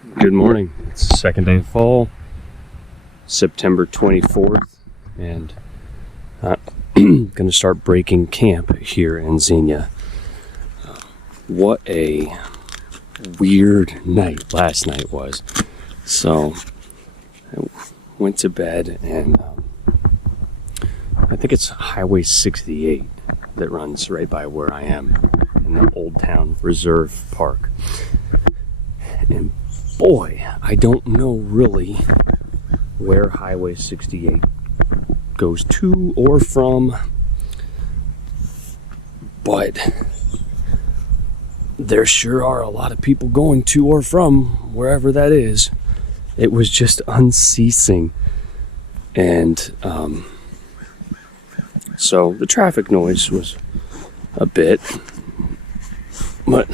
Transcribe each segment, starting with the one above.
Good morning. It's the second day of fall, September 24th, and I'm going to start breaking camp here in Xenia. What a weird night last night was. So I went to bed, and I think it's Highway 68 that runs right by where I am in the Old Town Reserve Park. And boy, I don't know really where Highway 68 goes to or from, but there sure are a lot of people going to or from wherever that is. It was just unceasing. And so the traffic noise was a bit, but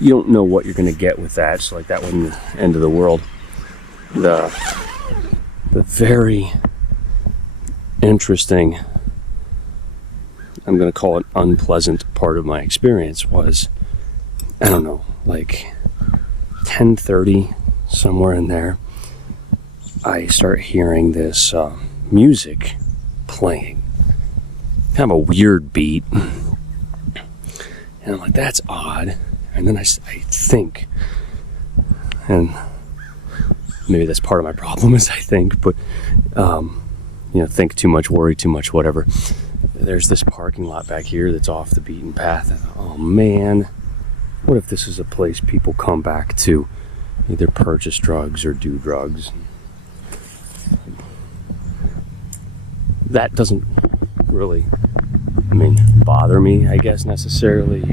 you don't know what you're going to get with that. So like that wasn't the end of the world. The very interesting, I'm going to call it unpleasant part of my experience was, I don't know, like 10:30, somewhere in there, I start hearing this music playing. Kind of a weird beat. And I'm like, that's odd. And then I think, and maybe that's part of my problem is I think, but, think too much, worry too much, whatever. There's this parking lot back here that's off the beaten path. I thought, oh man, what if this is a place people come back to either purchase drugs or do drugs? That doesn't really, bother me, I guess, necessarily.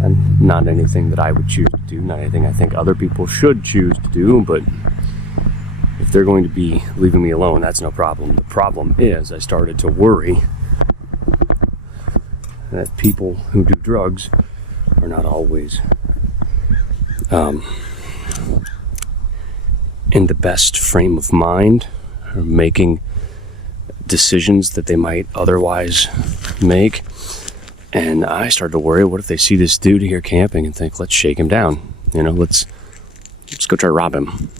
And not anything that I would choose to do, not anything I think other people should choose to do, but if they're going to be leaving me alone, that's no problem. The problem is I started to worry that people who do drugs are not always in the best frame of mind, or making decisions that they might otherwise make. And I started to worry, what if they see this dude here camping and think, let's shake him down, let's go try to rob him.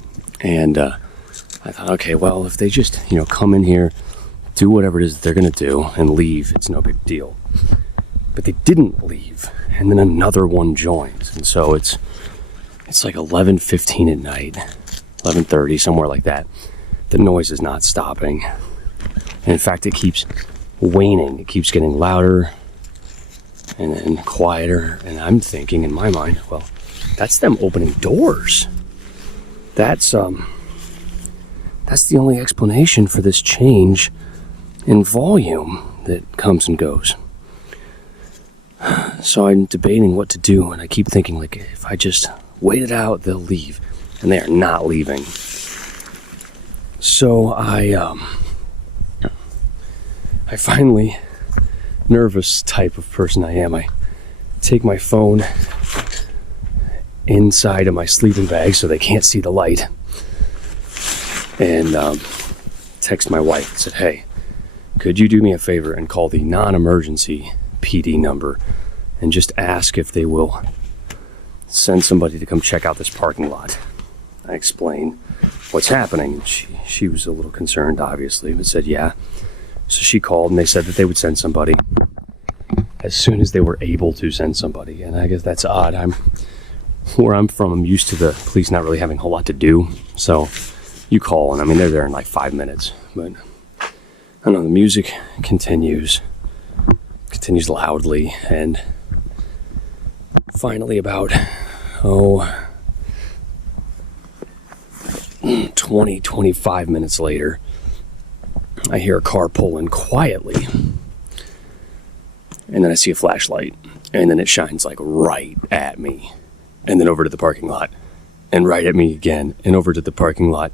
And I thought, okay, well, if they just come in here, do whatever it is that they're gonna do and leave, it's no big deal. But they didn't leave, and then another one joins, and so it's like 11:15 at night, 11:30, somewhere like that. The noise is not stopping, and in fact it keeps waning. It keeps getting louder and then quieter, and I'm thinking in my mind, well, that's them opening doors. That's the only explanation for this change in volume that comes and goes. So I'm debating what to do, and I keep thinking, like, if I just wait it out, they'll leave, and they are not leaving. So I finally, nervous type of person I am, I take my phone inside of my sleeping bag so they can't see the light, and text my wife and said, hey, could you do me a favor and call the non-emergency PD number and just ask if they will send somebody to come check out this parking lot. I explained what's happening. She was a little concerned, obviously, but said yeah. So she called, and they said that they would send somebody as soon as they were able to send somebody. And I guess that's odd. Where I'm from, I'm used to the police not really having a whole lot to do. So you call, and they're there in like 5 minutes. But I don't know, the music continues loudly, and finally about 25 minutes later, I hear a car pull in quietly, and then I see a flashlight, and then it shines like right at me, and then over to the parking lot, and right at me again, and over to the parking lot.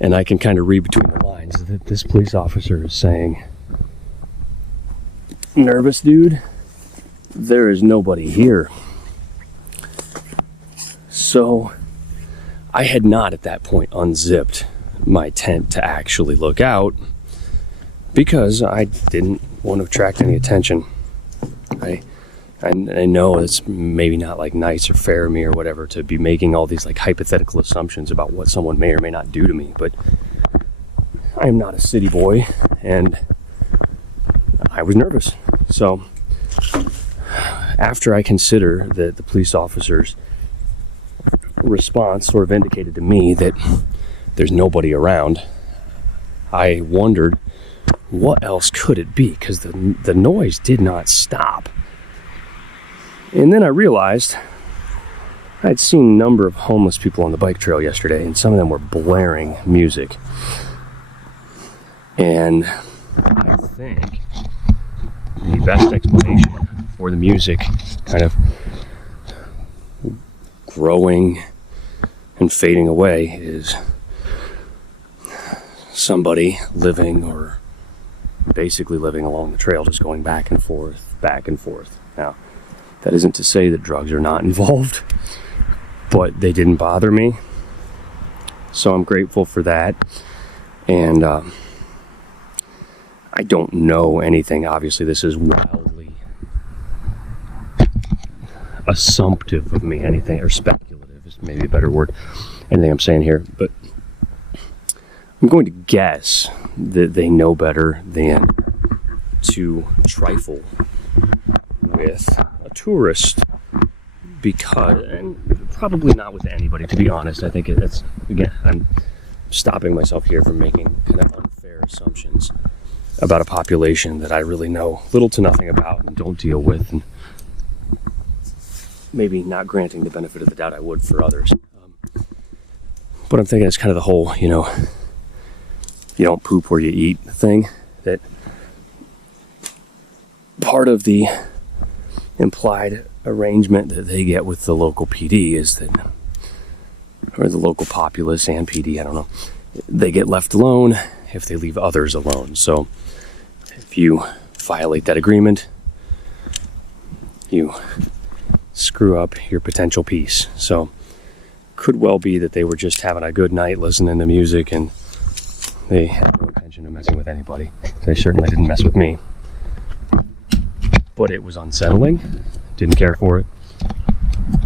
And I can kind of read between the lines that this police officer is saying, nervous dude, there is nobody here. So I had not at that point unzipped my tent to actually look out, because I didn't want to attract any attention. I I know it's maybe not like nice or fair of me or whatever to be making all these like hypothetical assumptions about what someone may or may not do to me, but I am not a city boy, and I was nervous. So after I consider that the police officer's response sort of indicated to me that there's nobody around, I wondered what else could it be, because the noise did not stop. And then I realized I'd seen a number of homeless people on the bike trail yesterday, and some of them were blaring music. And I think the best explanation for the music kind of growing and fading away is somebody living, or basically living along the trail, just going back and forth, back and forth. Now, that isn't to say that drugs are not involved, but they didn't bother me. So I'm grateful for that. And I don't know anything. Obviously, this is wildly assumptive of me. Anything, or speculative is maybe a better word. Anything I'm saying here. But I'm going to guess that they know better than to trifle with a tourist, because, and probably not with anybody, to be honest. I think it's, again, I'm stopping myself here from making kind of unfair assumptions about a population that I really know little to nothing about and don't deal with, and maybe not granting the benefit of the doubt I would for others. But I'm thinking it's kind of the whole, you don't poop where you eat thing, that part of the implied arrangement that they get with the local PD is that, or the local populace and PD, I don't know, they get left alone if they leave others alone. So if you violate that agreement, you screw up your potential peace. So could well be that they were just having a good night listening to music, and they had no intention of messing with anybody. They certainly didn't mess with me. But it was unsettling. Didn't care for it.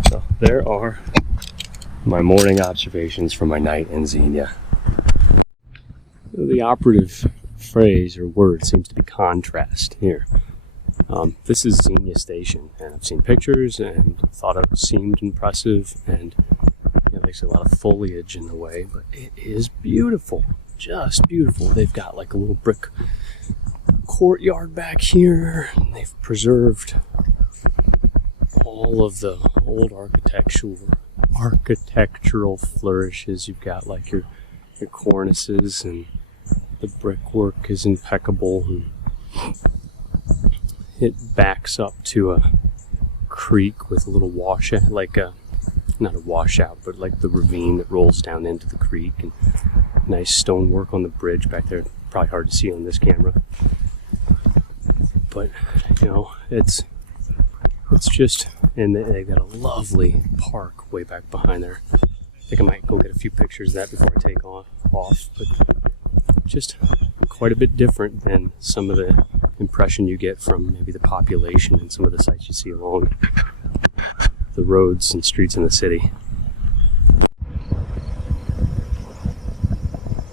So there are my morning observations from my night in Xenia. The operative phrase or word seems to be contrast here. This is Xenia Station, and I've seen pictures and thought it seemed impressive, and there's a lot of foliage in the way, but it is beautiful, just beautiful. They've got like a little brick courtyard back here. They've preserved all of the old architectural flourishes. You've got like your cornices, and the brickwork is impeccable, and it backs up to a creek with a little washout, like not a washout, but like the ravine that rolls down into the creek, and nice stonework on the bridge back there. Probably hard to see on this camera, but it's just, and they got a lovely park way back behind there. I think I might go get a few pictures of that before I take off, but just quite a bit different than some of the impression you get from maybe the population and some of the sights you see along the roads and streets in the city.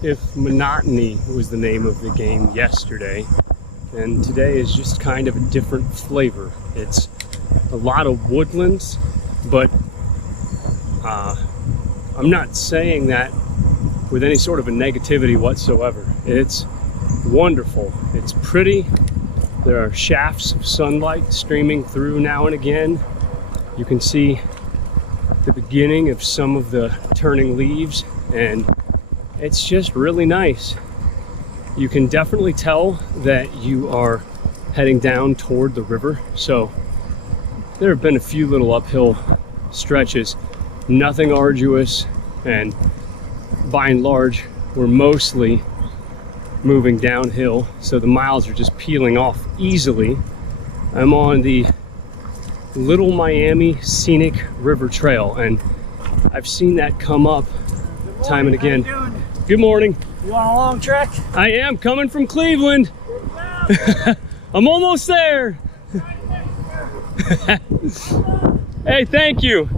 If monotony was the name of the game yesterday, and today is just kind of a different flavor. It's a lot of woodlands, but I'm not saying that with any sort of a negativity whatsoever. It's wonderful. It's pretty. There are shafts of sunlight streaming through now and again. You can see the beginning of some of the turning leaves, and it's just really nice. You can definitely tell that you are heading down toward the river. So there have been a few little uphill stretches, nothing arduous, and by and large, we're mostly moving downhill. So the miles are just peeling off easily. I'm on the Little Miami Scenic River Trail, and I've seen that come up time and again. How you doing? Good morning. You on a long trek? I am coming from Cleveland. I'm almost there. Hey, thank you.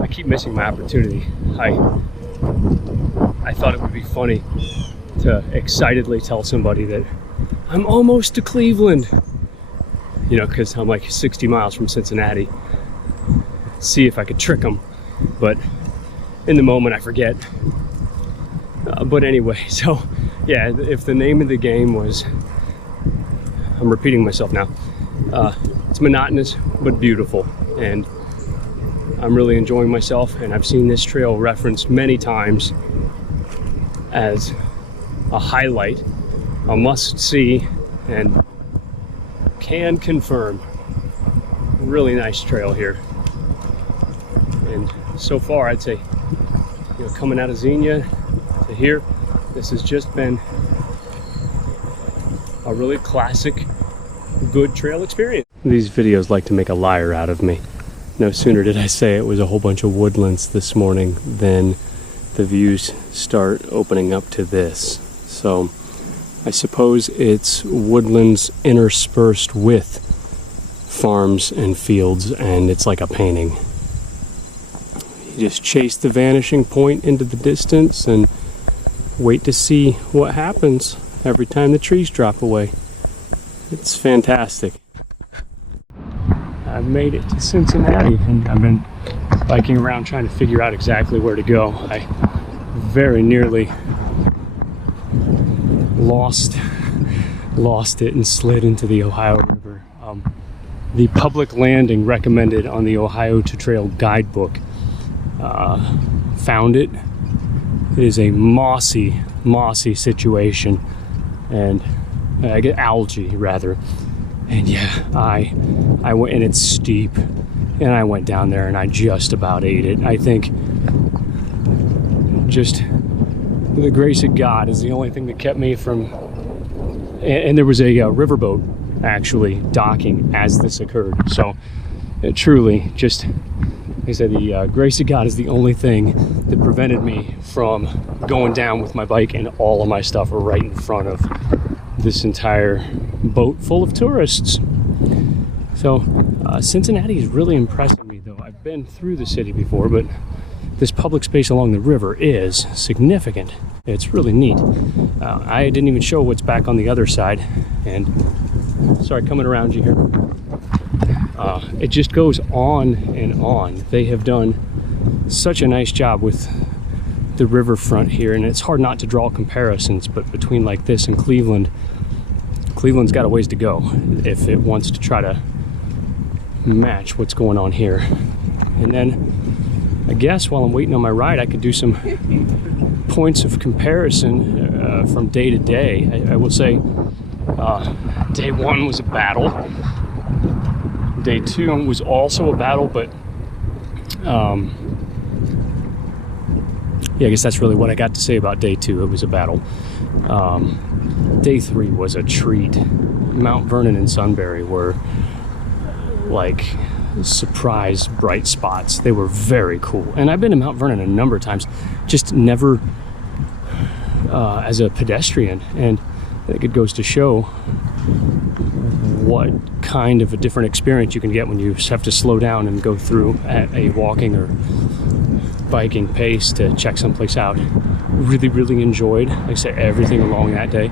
I keep missing my opportunity. I thought it would be funny to excitedly tell somebody that I'm almost to Cleveland, you know, because I'm like 60 miles from Cincinnati. See if I could trick them, but in the moment I forget. But anyway, so yeah, if the name of the game was, I'm repeating myself now, it's monotonous but beautiful, and I'm really enjoying myself, and I've seen this trail referenced many times as a highlight, a must-see, and can confirm, really nice trail here. And so far, I'd say, you know, coming out of Xenia to here, this has just been a really classic, good trail experience. These videos like to make a liar out of me. No sooner did I say it was a whole bunch of woodlands this morning than the views start opening up to this. So I suppose it's woodlands interspersed with farms and fields, and it's like a painting. You just chase the vanishing point into the distance and wait to see what happens every time the trees drop away. It's fantastic. I've made it to Cincinnati, and I've been biking around trying to figure out exactly where to go. I very nearly lost it and slid into the Ohio River. The public landing recommended on the Ohio to Trail guidebook found it. It is a mossy situation, and I get algae rather. And yeah, I went, and it's steep, and I went down there and I just about ate it. I think just the grace of God is the only thing that kept me from, and there was a riverboat actually docking as this occurred. So it truly, just like I said, the grace of God is the only thing that prevented me from going down with my bike and all of my stuff right in front of this entire boat full of tourists. So Cincinnati is really impressing me, though. I've been through the city before, but this public space along the river is significant. It's really neat. I didn't even show what's back on the other side, and sorry, coming around you here. It just goes on and on. They have done such a nice job with the riverfront here, and it's hard not to draw comparisons, but between like this and Cleveland's got a ways to go if it wants to try to match what's going on here. And then I guess while I'm waiting on my ride, I could do some points of comparison from day to day. I will say day one was a battle. Day two was also a battle, but yeah, I guess that's really what I got to say about day two. It was a battle. Day three was a treat. Mount Vernon and Sunbury were like surprise bright spots. They were very cool. And I've been to Mount Vernon a number of times, just never as a pedestrian. And I think it goes to show what kind of a different experience you can get when you have to slow down and go through at a walking or biking pace to check someplace out. Really enjoyed, like I said, everything along that day.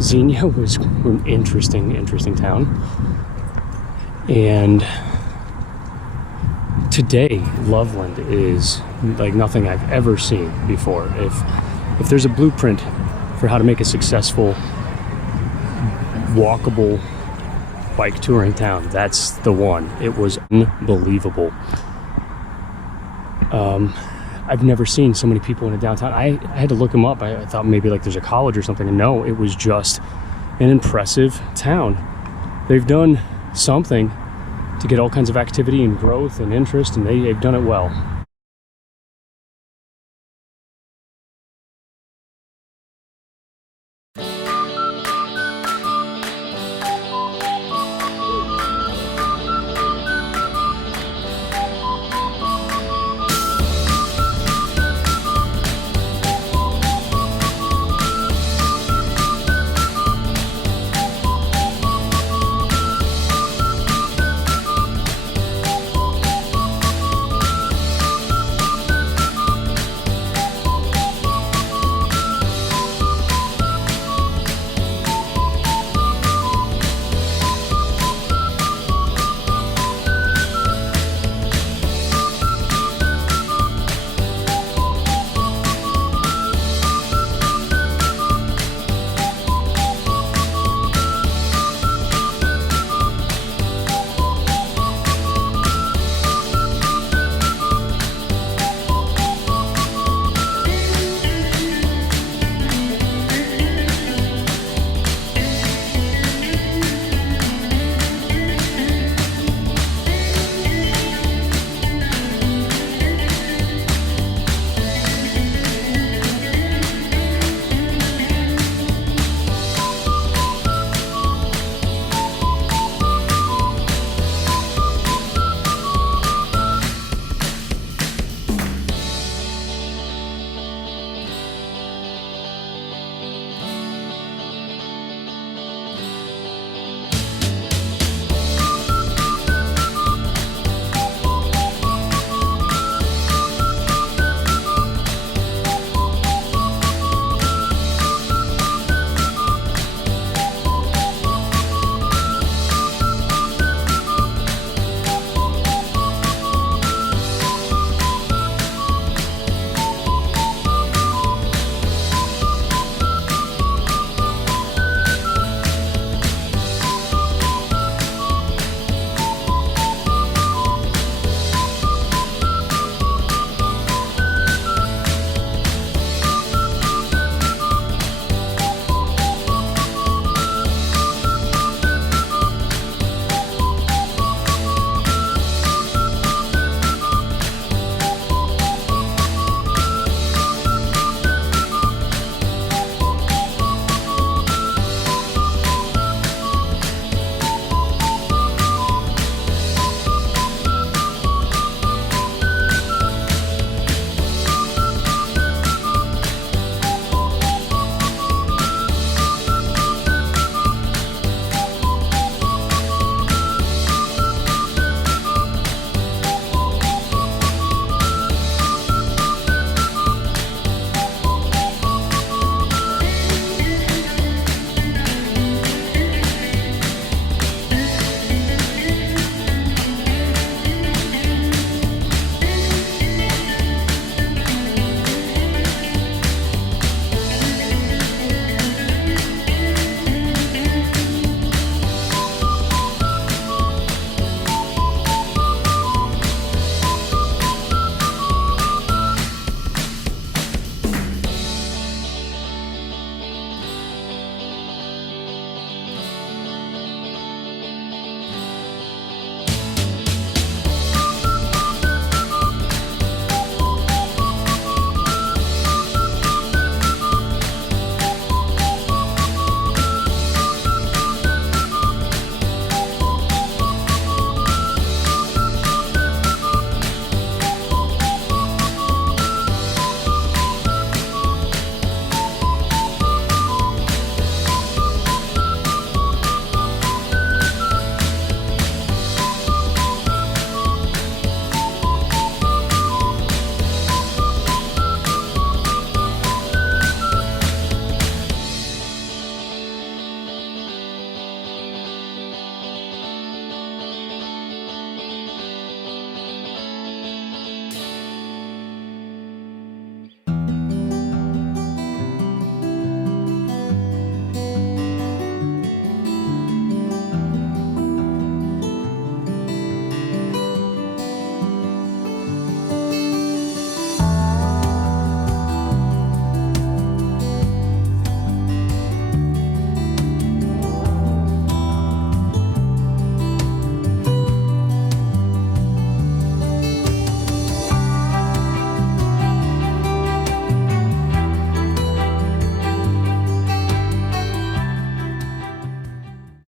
Xenia was an interesting town. And today, Loveland is like nothing I've ever seen before. If there's a blueprint for how to make a successful, walkable bike touring town, that's the one. It was unbelievable. I've never seen so many people in a downtown. I had to look them up. I thought maybe like there's a college or something, and no, it was just an impressive town. They've done something to get all kinds of activity and growth and interest, and they've done it well.